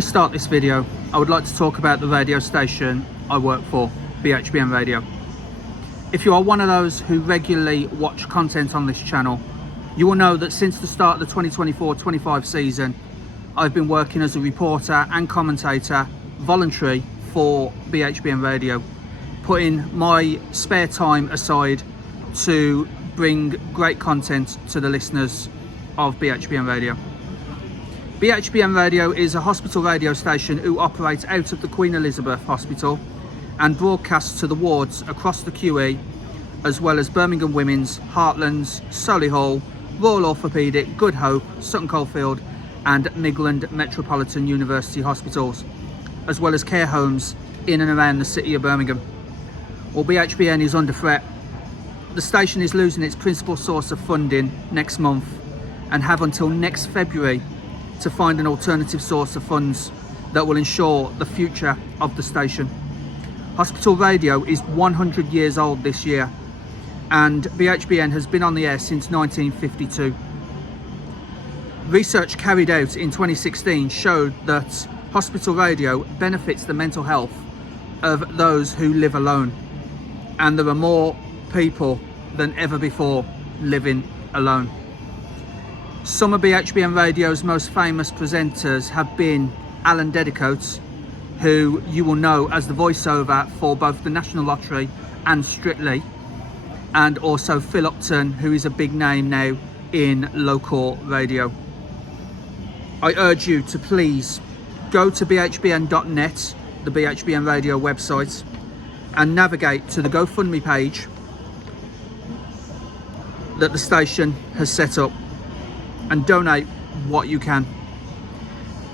we start this video, I would like to talk about the radio station I work for, BHBN Radio. If you are one of those who regularly watch content on this channel, you will know that since the start of the 2024-25 season, I've been working as a reporter and commentator, voluntary, for BHBN Radio, putting my spare time aside to bring great content to the listeners of BHBN Radio. BHBN Radio is a hospital radio station who operates out of the Queen Elizabeth Hospital and broadcasts to the wards across the QE, as well as Birmingham Women's, Heartlands, Solihull, Royal Orthopaedic, Good Hope, Sutton Coldfield and Midland Metropolitan University Hospitals, as well as care homes in and around the city of Birmingham. Well, BHBN is under threat. The station is losing its principal source of funding next month and have until next February to find an alternative source of funds that will ensure the future of the station. Hospital radio is 100 years old this year, and BHBN has been on the air since 1952. Research carried out in 2016 showed that hospital radio benefits the mental health of those who live alone, and there are more people than ever before living alone. Some of BHBN Radio's most famous presenters have been Alan Dedicoats, who you will know as the voiceover for both the National Lottery and Strictly, and also Phil Upton, who is a big name now in local radio. I urge you to please go to bhbn.net, the BHBN Radio website, and navigate to the GoFundMe page that the station has set up and donate what you can.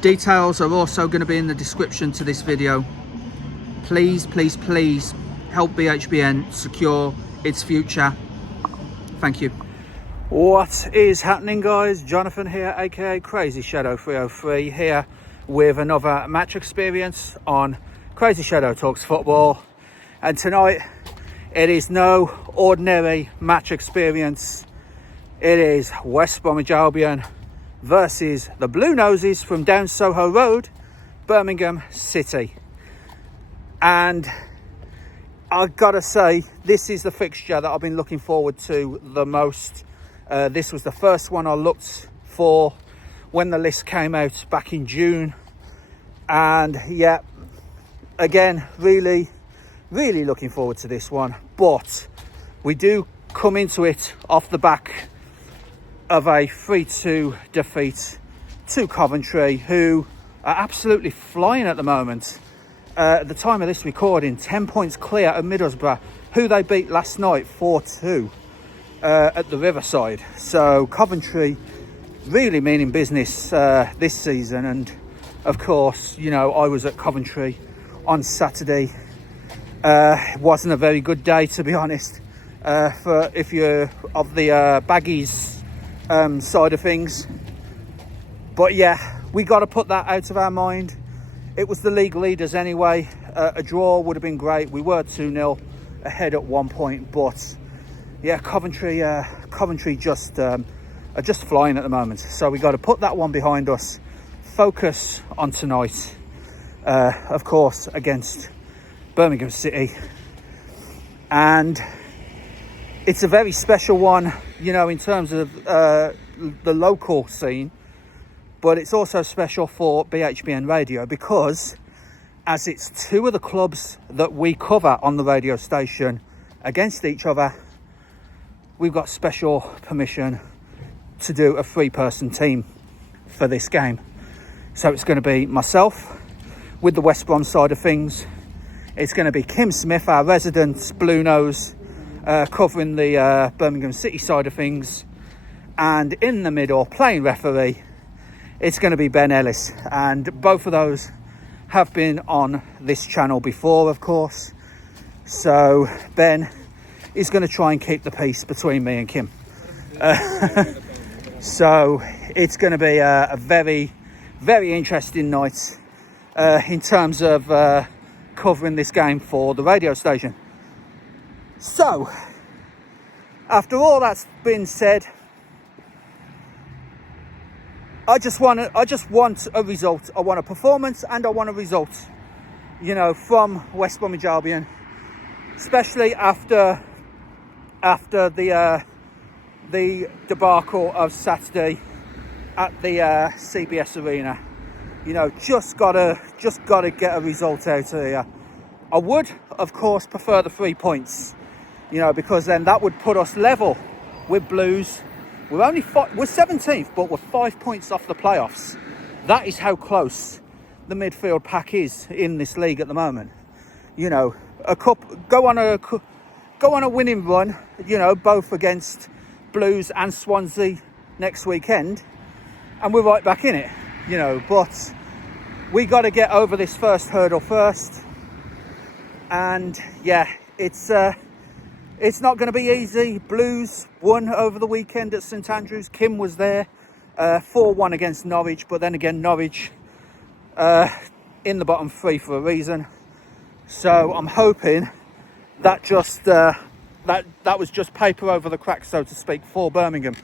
Details are also going to be in the description to this video. Please, please, please help BHBN secure its future. Thank you. What is happening, guys? Jonathan here, aka CrazyShadow 303, here with another match experience on CrazyShadow Talks Football. And tonight it is no ordinary match experience. It is West Bromwich Albion versus the Blue Noses from down Soho Road, Birmingham City. And I've got to say, this is the fixture that I've been looking forward to the most. This was the first one I looked for when the list came out back in June. And yeah, again, really looking forward to this one. But we do come into it off the back of a 3-2 defeat to Coventry, who are absolutely flying at the moment. At the time of this recording, 10 points clear of Middlesbrough, who they beat last night 4-2 at the Riverside. So Coventry really meaning business this season. And of course, you know, I was at Coventry on Saturday. It wasn't a very good day, to be honest, for if you're of the Baggies side of things. But yeah, we got to put that out of our mind. It was the league leaders anyway. A draw would have been great. We were 2-0 ahead at one point, but yeah, Coventry just are just flying at the moment. So we got to put that one behind us. Focus on tonight, of course, against Birmingham City. And it's a very special one, you know, in terms of the local scene, but it's also special for BHBN Radio because as it's two of the clubs that we cover on the radio station against each other, we've got special permission to do a 3-person team for this game. So it's going to be myself with the West Brom side of things. It's going to be Kim Smith, our resident Blue Nose, covering the Birmingham City side of things. And in the middle, playing referee, it's going to be Ben Ellis. And both of those have been on this channel before, of course. So Ben is going to try and keep the peace between me and Kim. So it's going to be a very, very interesting night in terms of covering this game for the radio station. So, after all that's been said, I just want a result. I want a performance and I want a result, you know, from West Bromwich Albion, especially after the debacle of Saturday at the CBS Arena. You know, just gotta get a result out of here. I would, of course, prefer the 3 points, you know, because then that would put us level with Blues. We're 17th, but we're 5 points off the playoffs. That is how close the midfield pack is in this league at the moment. You know, go on a winning run, you know, both against Blues and Swansea next weekend, and we're right back in it, you know. But we got to get over this first hurdle first, and yeah, it's not going to be easy. Blues won over the weekend at St Andrews. Kim was there, 4-1 against Norwich, but then again, Norwich in the bottom 3 for a reason. So I'm hoping that just that was just paper over the cracks, so to speak, for Birmingham,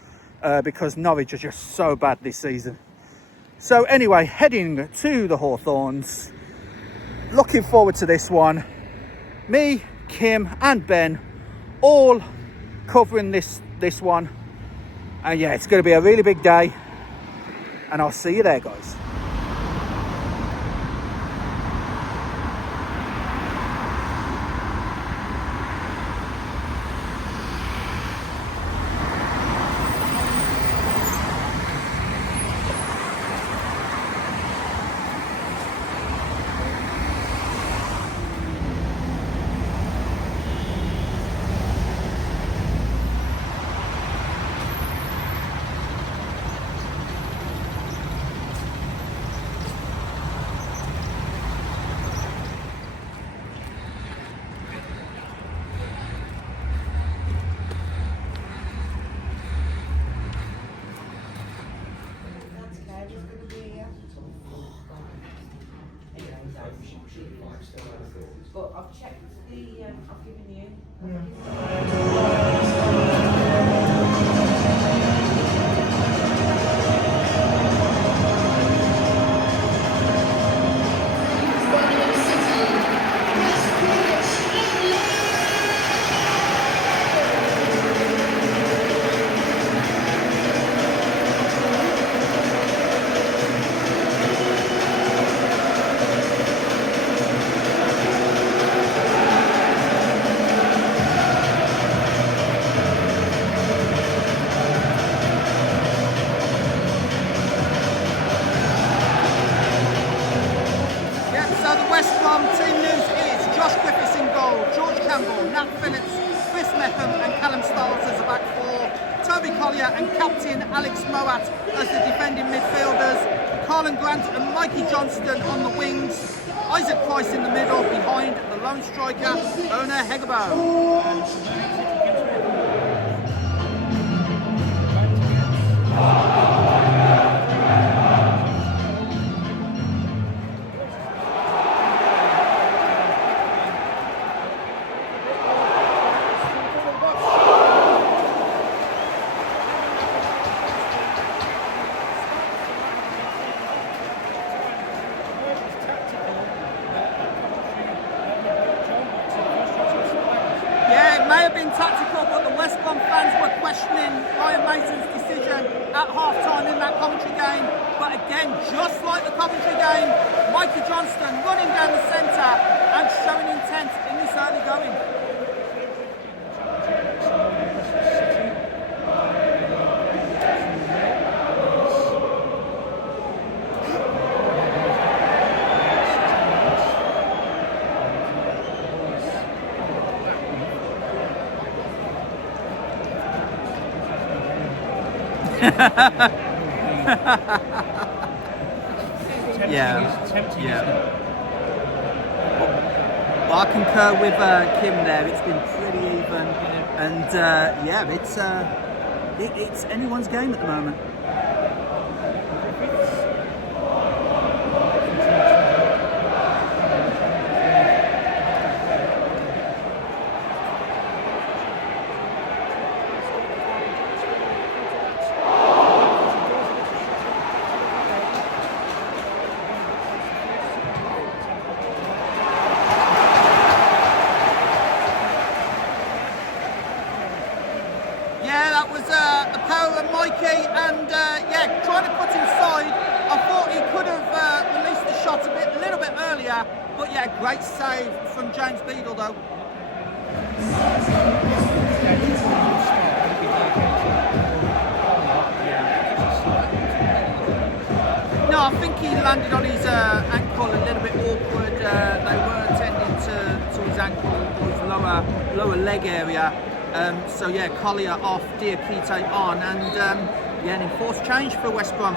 because Norwich are just so bad this season. So anyway, heading to the Hawthorns. Looking forward to this one. Me, Kim and Ben all covering this one. And yeah, it's going to be a really big day. And I'll see you there, guys. But I've checked the, I've given you. And captain Alex Moat as the defending midfielders, Carlin Grant and Mikey Johnston on the wings, Isaac Price in the middle behind the lone striker, Ona Hegabo. Tactical, but the West Brom fans were questioning Ryan Mason's decision at half-time in that Coventry game. But again, just like the Coventry game, Mikey Johnston running down the centre and showing intent in this early going. Yeah. Well, I concur with Kim there. It's been pretty even, and yeah, it's anyone's game at the moment. But yeah, great save from James Beadle though. No, I think he landed on his ankle a little bit awkward. They were tending to his ankle or his lower leg area. So yeah, Collier off, Diakite on, and yeah, an enforced change for West Brom.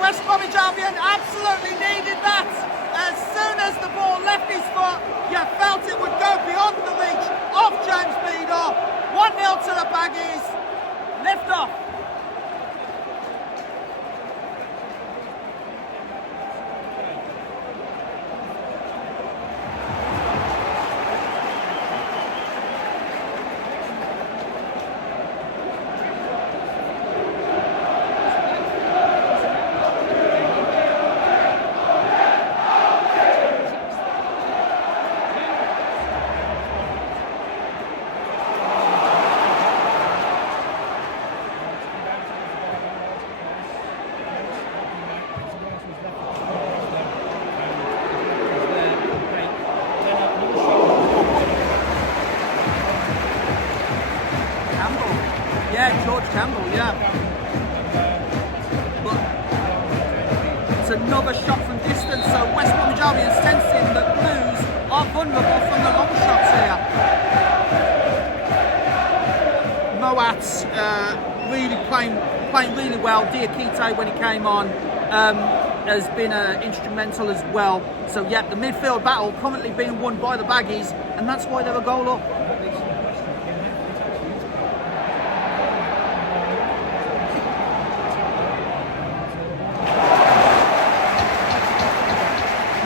West Bromwich Albion absolutely needed that. As soon as the ball left his foot, you felt it would go beyond the reach of James Beadle. 1-0 to the Baggies. Lift off. Yeah, George Campbell, yeah. But it's another shot from distance, so West Bromwich Albion sensing that Blues are vulnerable from the long shots here. Moat's really playing really well. Diakite, when he came on, has been instrumental as well. So yeah, the midfield battle currently being won by the Baggies, and that's why they're a goal up.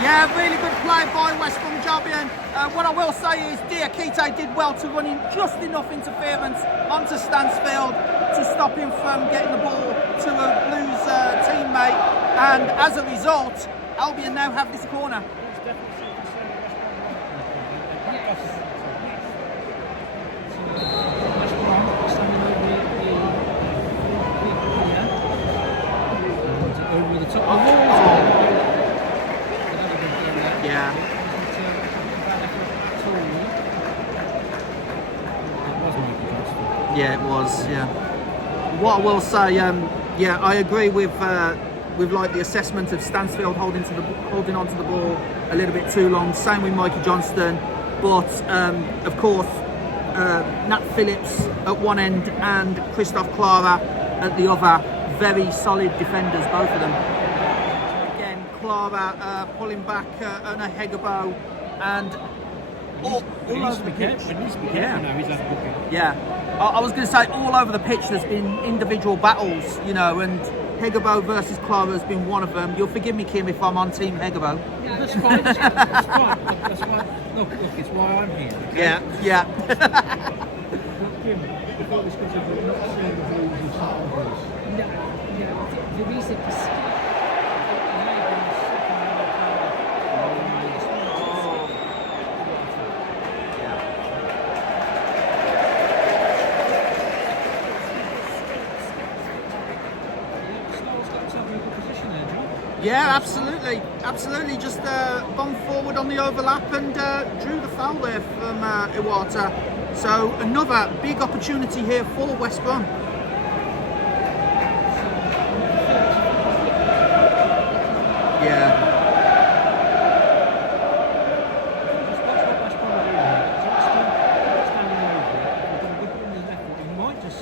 Yeah, really good play by West Bromwich Albion. What I will say is Diakite did well to run in just enough interference onto Stansfield to stop him from getting the ball to a Blues teammate, and as a result, Albion now have this corner. Over the top. Yeah. Yeah, it was. Yeah. What I will say, yeah, I agree with like the assessment of Stansfield holding on to the ball a little bit too long. Same with Mikey Johnston, but of course, Nat Phillips at one end and Christoph Clara at the other. Very solid defenders, both of them. Clara pulling back on a Hegabo and all over the pitch. Yeah. I was going to say all over the pitch there's been individual battles, you know, and Hegabo versus Clara has been one of them. You'll forgive me, Kim, if I'm on Team Hegabo. Yeah, that's fine. That's fine. That's why. Look, it's why I'm here. Okay? Yeah. Look, Kim, I thought this was not seeing the Blues and Saturdays. No. The reason. Yeah, absolutely. Just bombed forward on the overlap and drew the foul there from Iwata. So another big opportunity here for West Brom. Yeah.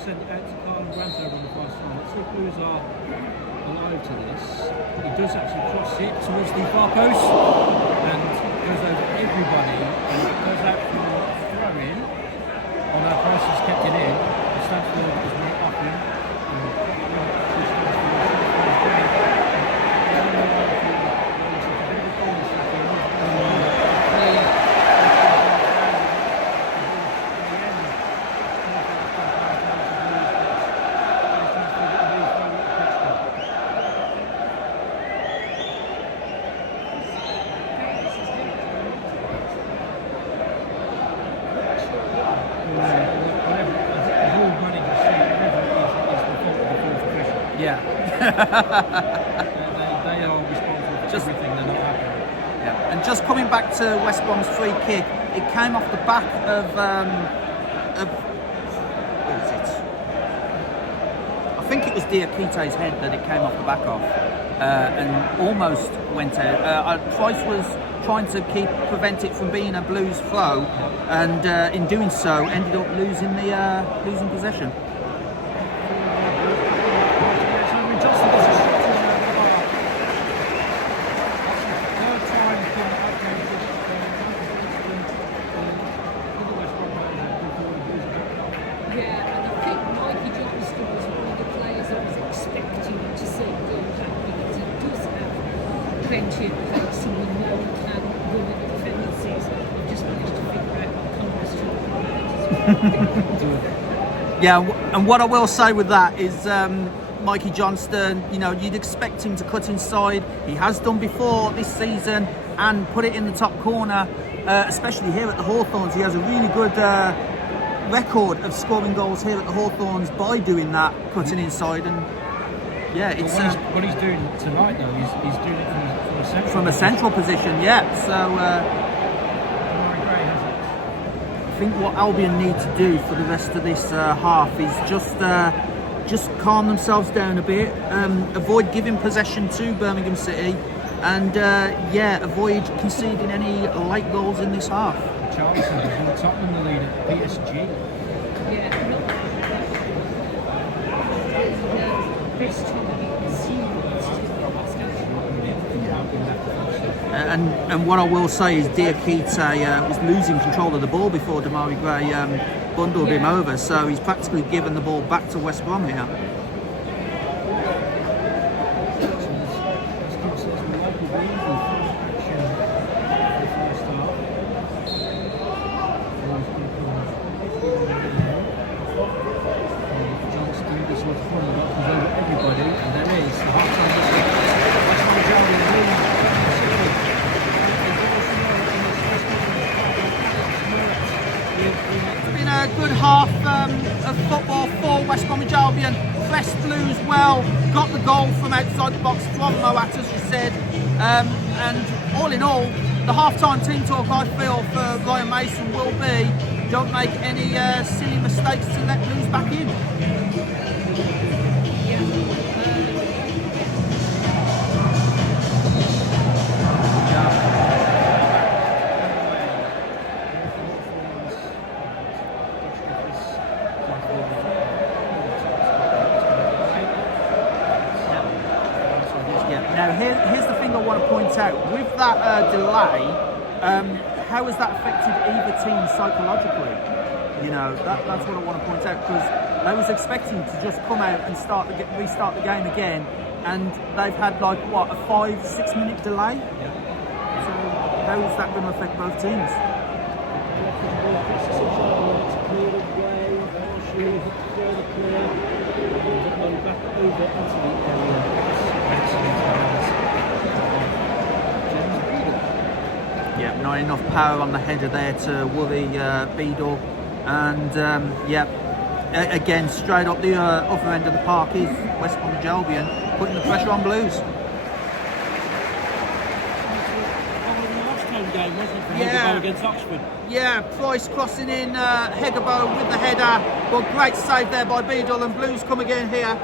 Send it out to Carl and Grant over on the far side. Let's see if Blues are alive to this. He does actually cross it towards the far post and goes over everybody and goes out for a throw-in. On our Price has kept it in. The Stansfield is right up him. They are responsible for everything. They're not happy. Yeah. And just coming back to West Brom's free kick, it came off the back of what was it? I think it was Diakite's head that it came off the back of, and almost went out. Price was trying to prevent it from being a Blues throw, and in doing so, ended up losing possession. plenty of pace and we know we can win the defending season. We've just managed to figure out what colours to Yeah, and what I will say with that is Mikey Johnston, you know, you'd expect him to cut inside. He has done before this season and put it in the top corner, especially here at the Hawthorns. He has a really good record of scoring goals here at the Hawthorns by doing that, cutting inside. And yeah, it's what he's doing tonight though, he's doing it from a central position. Yeah, so I think what Albion need to do for the rest of this half is just calm themselves down a bit, avoid giving possession to Birmingham City, and avoid conceding any late goals in this half. Charlton before Tottenham the lead at PSG. And what I will say is Diakite was losing control of the ball before Damari Gray bundled him over, so he's practically given the ball back to West Brom here. Good half of football for West Bromwich Albion. Pressed Blues well, got the goal from outside the box from Moat, as you said, and all in all, the half-time team talk I feel for Ryan Mason will be, don't make any silly mistakes to let Blues back in. Now, here's the thing I want to point out. With that delay, how has that affected either team psychologically? You know, that's what I want to point out, because I was expecting to just come out and restart the game again, and they've had like, what, a 5-6 minute delay? Yeah. So how is that going to affect both teams? Yeah, not enough power on the header there to worry Beadle, and again straight up the other end of the park is West Bromwich Albion putting the pressure on Blues. Game, wasn't it, for yeah, against Oxford? Yeah, Price crossing in Hegabo with the header, but great save there by Beadle, and Blues come again here.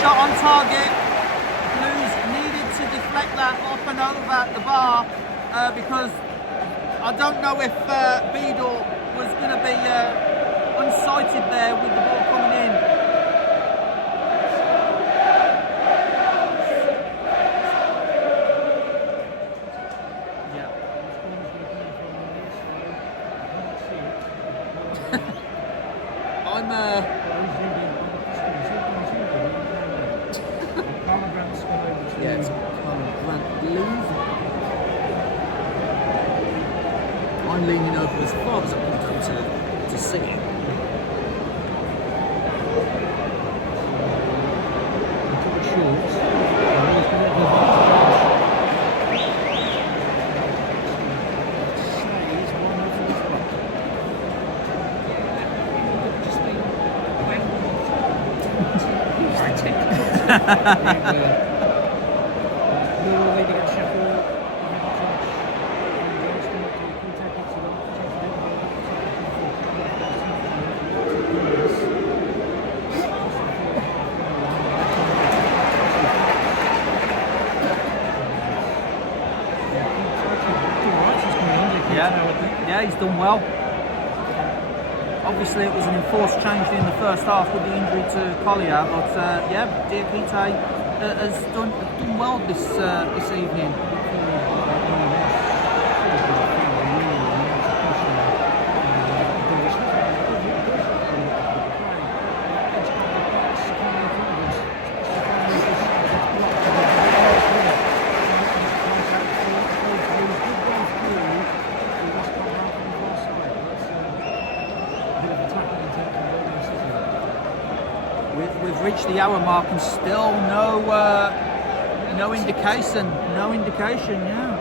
Shot on target. Blues needed to deflect that up and over the bar because I don't know if Beadle was going to be unsighted there with the ball coming in. Yeah. I'm yeah, it's Grant leave. I'm leaning over as far as I can go. able to see it. Yeah, he's done well. Obviously, it was an enforced change in the first half with the injury to Collier, but yeah, Diakite has done well this evening. We've reached the hour mark and still no indication. Yeah.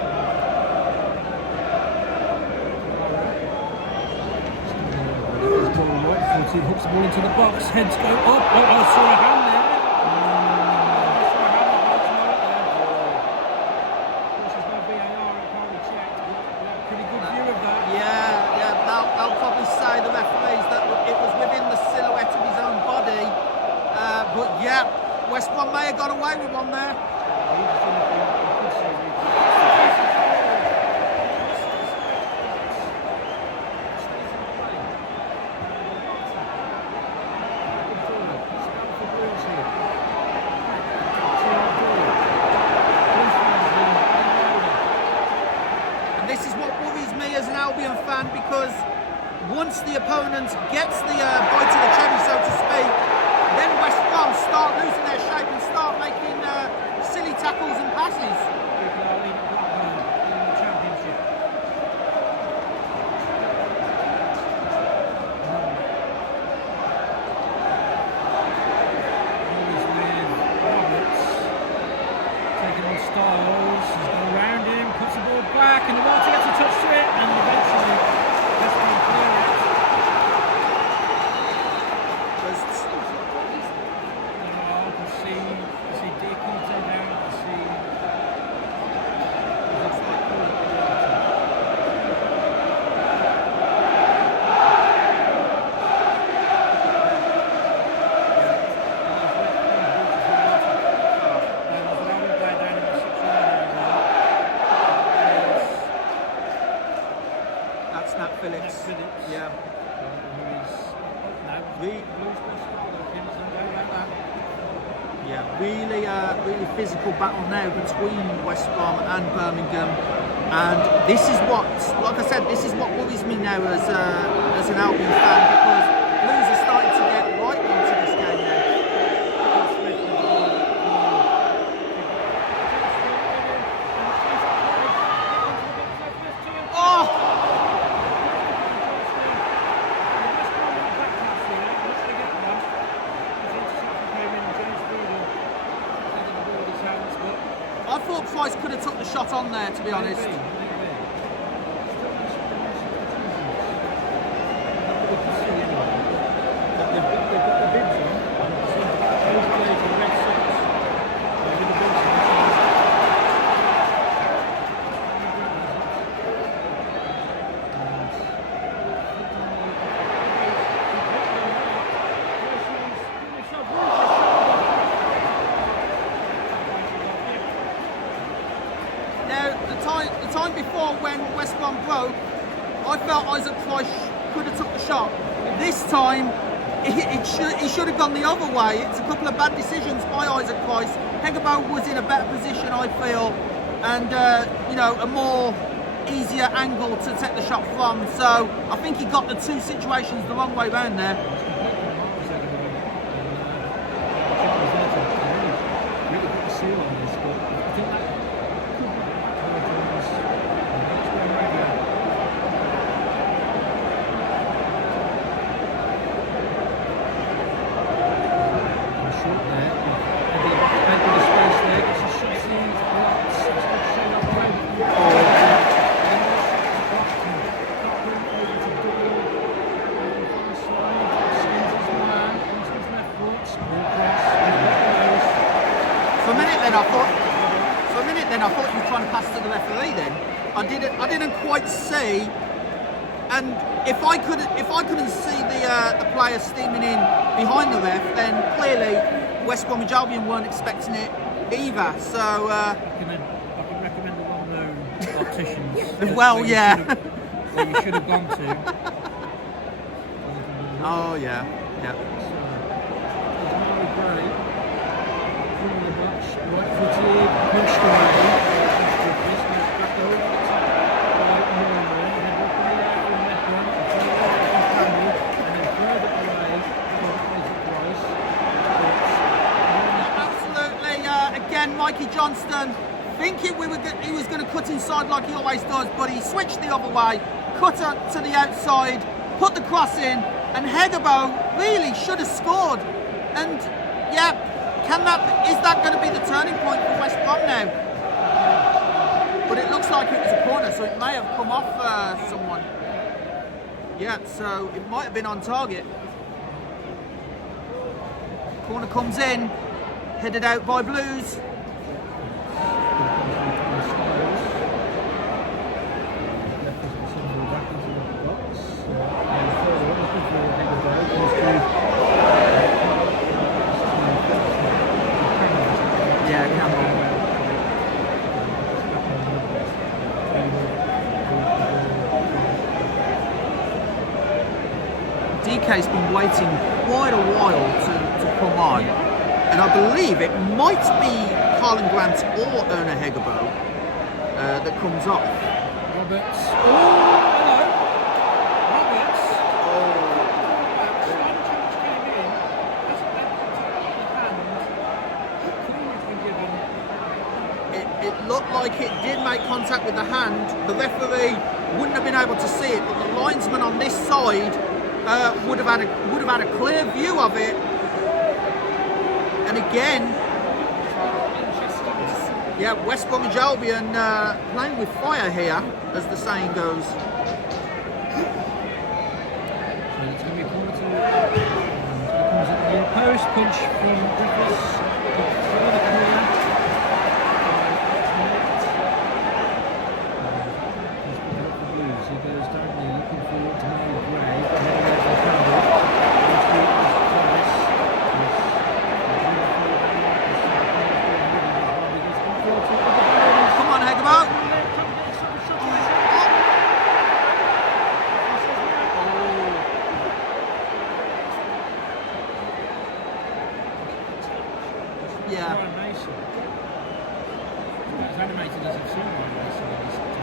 Hooks the ball into the box, heads go up. Oh, I saw a hand there. There's no VAR, it can't be checked. Pretty good view of that. Yeah, they'll probably say, the referees, that it was within the silhouette of his own body. But yeah, West Brom may have got away with one there. And this is what worries me as an Albion fan, because once the opponent gets the bite of the cherry, so to speak, then West Brom start losing their shape and start making silly tackles and passes. People are in the Championship. Always with Roberts taking on Styles. He's gone around him, puts the ball back, and the Walter gets a touch to it, and eventually West Brom clear it. Phillips. Yeah. Yeah, really physical battle now between West Brom and Birmingham, and this is what, like I said, this is what worries me now as an Albion fan, because Blues are starting to get right into this game now. I thought Price could have took the shot on there, to be honest. The time before, when West Brom broke, I felt Isaac Price could have took the shot. This time, he should have gone the other way. It's a couple of bad decisions by Isaac Price. Hegebo was in a better position, I feel, and a more easier angle to take the shot from. So I think he got the two situations the wrong way round there. then I thought you were trying to pass to the referee. Then I didn't quite see. And if I couldn't see the player steaming in behind the ref, then clearly West Bromwich Albion weren't expecting it either. So I can recommend a well-known opticians. well, yeah. Where you should have gone to. Oh yeah. Right footed, pushed away. Back over the top. Right, normal. And then looking it out from Meckham. And then further away from Isaac Rice. Absolutely. Again, Mikey Johnston thinking he was going to cut inside like he always does, but he switched the other way, cut up to the outside, put the cross in, and Hegabo really should have scored. And yeah, is that going to be the turning point for West Brom now? But it looks like it was a corner, so it may have come off someone. Yeah, so it might have been on target. Corner comes in, headed out by Blues. Yeah, Campbell. DK's been waiting quite a while to come on, and I believe it might be Carlin Grant or Erna Hegabo that comes off. Roberts. Oh, hello. Roberts. Sanchez came in. Hasn't been contact with the hand. It looked like it did make contact with the hand. The referee wouldn't have been able to see it, but the linesman on this side would have had a clear view of it. And again, yeah, West Bromwich Albion playing with fire here, as the saying goes. So it's going to be a corner to comes at the near post, punch from Griffiths. Further clear. He's picking up the Blues. He goes down there looking forward to Mary Gray. And then he goes to Campbell. Come on, Hegabo. Yeah.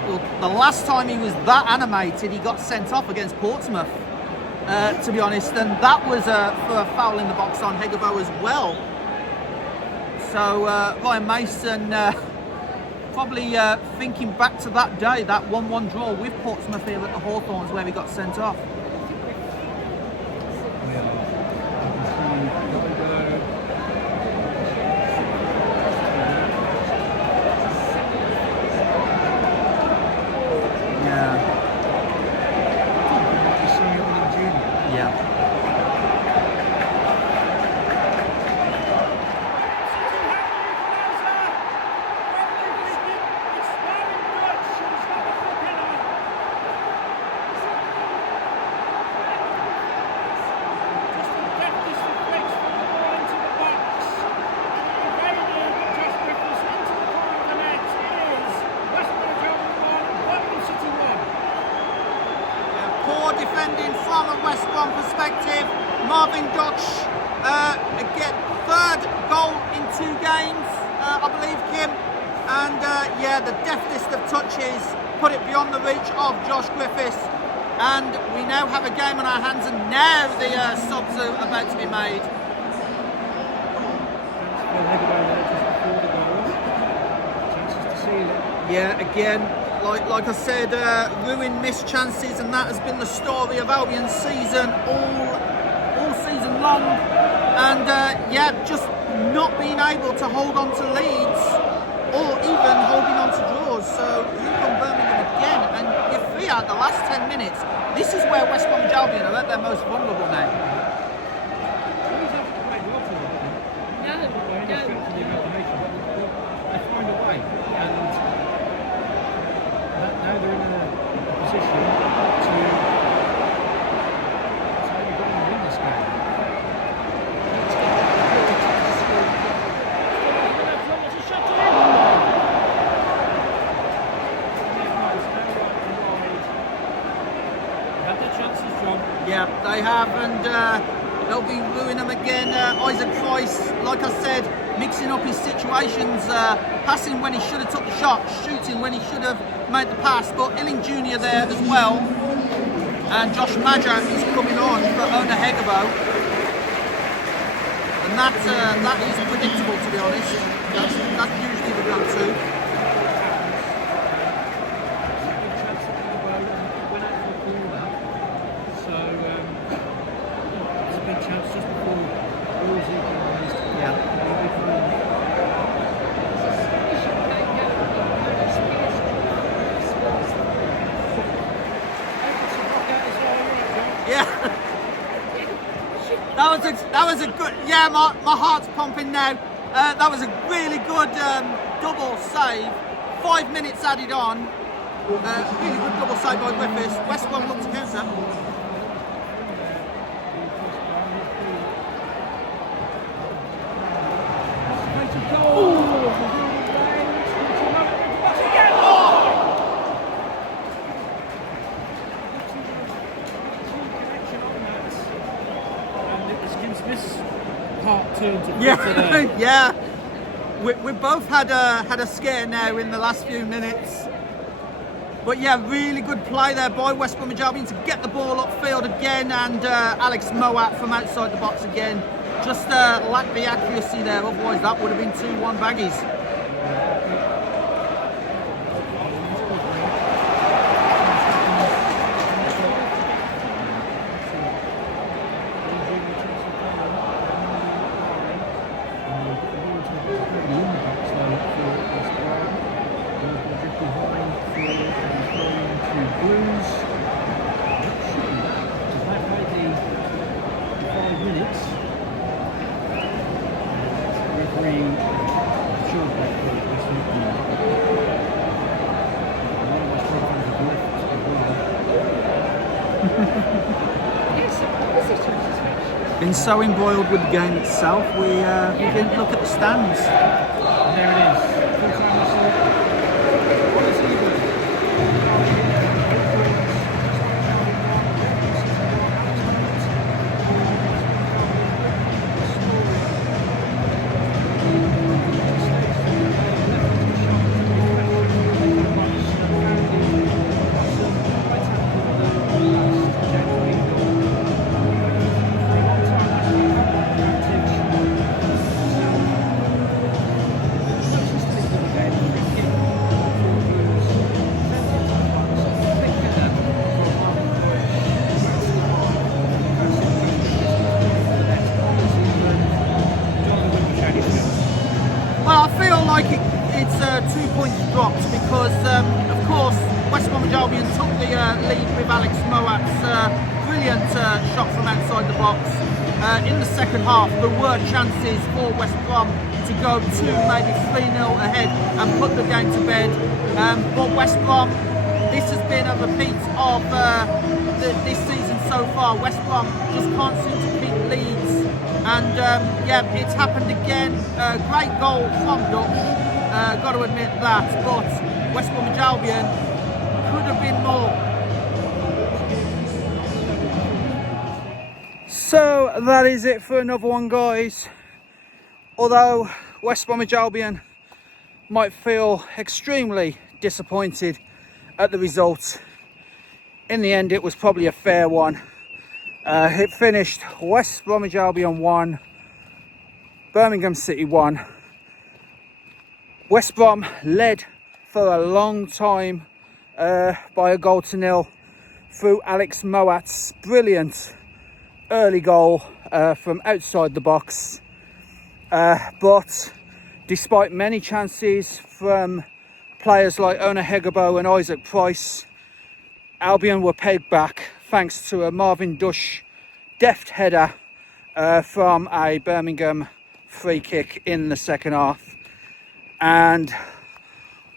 Well, the last time he was that animated, he got sent off against Portsmouth, to be honest, and that was for a foul in the box on Hegabo as well. So Ryan Mason probably thinking back to that day, that 1-1 draw with Portsmouth here at the Hawthorns where he got sent off. Defending from a West Brom perspective, Marvin Dutch again, third goal in 2 games, I believe, Kim, and yeah, the deftest of touches put it beyond the reach of Josh Griffiths, and we now have a game on our hands, and now the subs are about to be made. Yeah, again, like I said, ruined missed chances, and that has been the story of Albion's season all season long. And yeah, just not being able to hold on to leads or even holding on to draws. So here come Birmingham again, and you fear the last 10 minutes. This is where West Bromwich Albion are at their most vulnerable now. they have, and they'll be ruining them again. Isaac Price, like I said, mixing up his situations, passing when he should have took the shot, shooting when he should have made the pass, but Illing Jr. there as well, and Josh Majak is coming on for Ona Hegabo, and that is predictable, to be honest. That's usually the go-to. That was a good, yeah, my heart's pumping now. That was a really good double save. 5 minutes added on. Really good double save by Griffiths. West Brom looked to counter. Yeah, yeah. We both had a scare now in the last few minutes. But yeah, really good play there by West Bromwich Albion to get the ball upfield again, and Alex Moat from outside the box again. Just lacked the accuracy there, otherwise that would have been 2-1 Baggies. Been so embroiled with the game itself, we didn't look at the stands. There it is. Full-time whistle. What is even? It's 2 points dropped because, of course, West Bromwich Albion took the lead with Alex Moat's brilliant shot from outside the box. In the second half, there were chances for West Brom to go 2, maybe 3-0 ahead and put the game to bed. But West Brom, this has been a repeat of this season so far. West Brom just can't seem to keep leads. And yeah, it's happened again. Great goal from Dutch. Got to admit that, but West Bromwich Albion could have been more. So that is it for another one, guys. Although West Bromwich Albion might feel extremely disappointed at the result, in the end it was probably a fair one. It finished West Bromwich Albion 1, Birmingham City 1. West Brom led for a long time by 1-0 through Alex Moat's brilliant early goal from outside the box. But despite many chances from players like Ona Hegabo and Isaac Price, Albion were pegged back thanks to a Marvin Dush deft header from a Birmingham free kick in the second half. And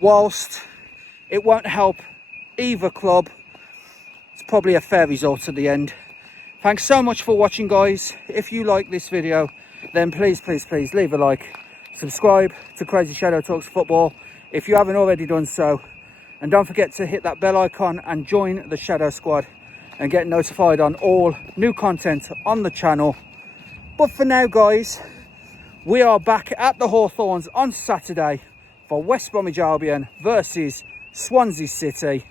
whilst it won't help either club, it's probably a fair result at the end. Thanks so much for watching, guys. If you like this video, then please leave a like. Subscribe to CrazyShadow Talks Football if you haven't already done so. And don't forget to hit that bell icon and join the Shadow Squad. and get notified on all new content on the channel. But for now, guys, we are back at the Hawthorns on Saturday for West Bromwich Albion versus Swansea City.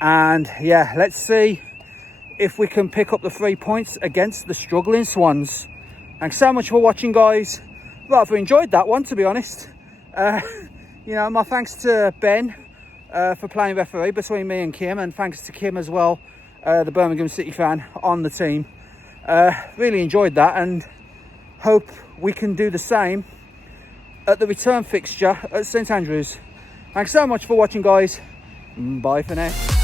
And yeah, let's see if we can pick up the 3 points against the struggling Swans. Thanks so much for watching, guys. Rather enjoyed that one, to be honest. You know, my thanks to Ben for playing referee between me and Kim, and thanks to Kim as well, the Birmingham City fan on the team. Really enjoyed that, and hope we can do the same at the return fixture at St Andrews. Thanks so much for watching, guys. Bye for now.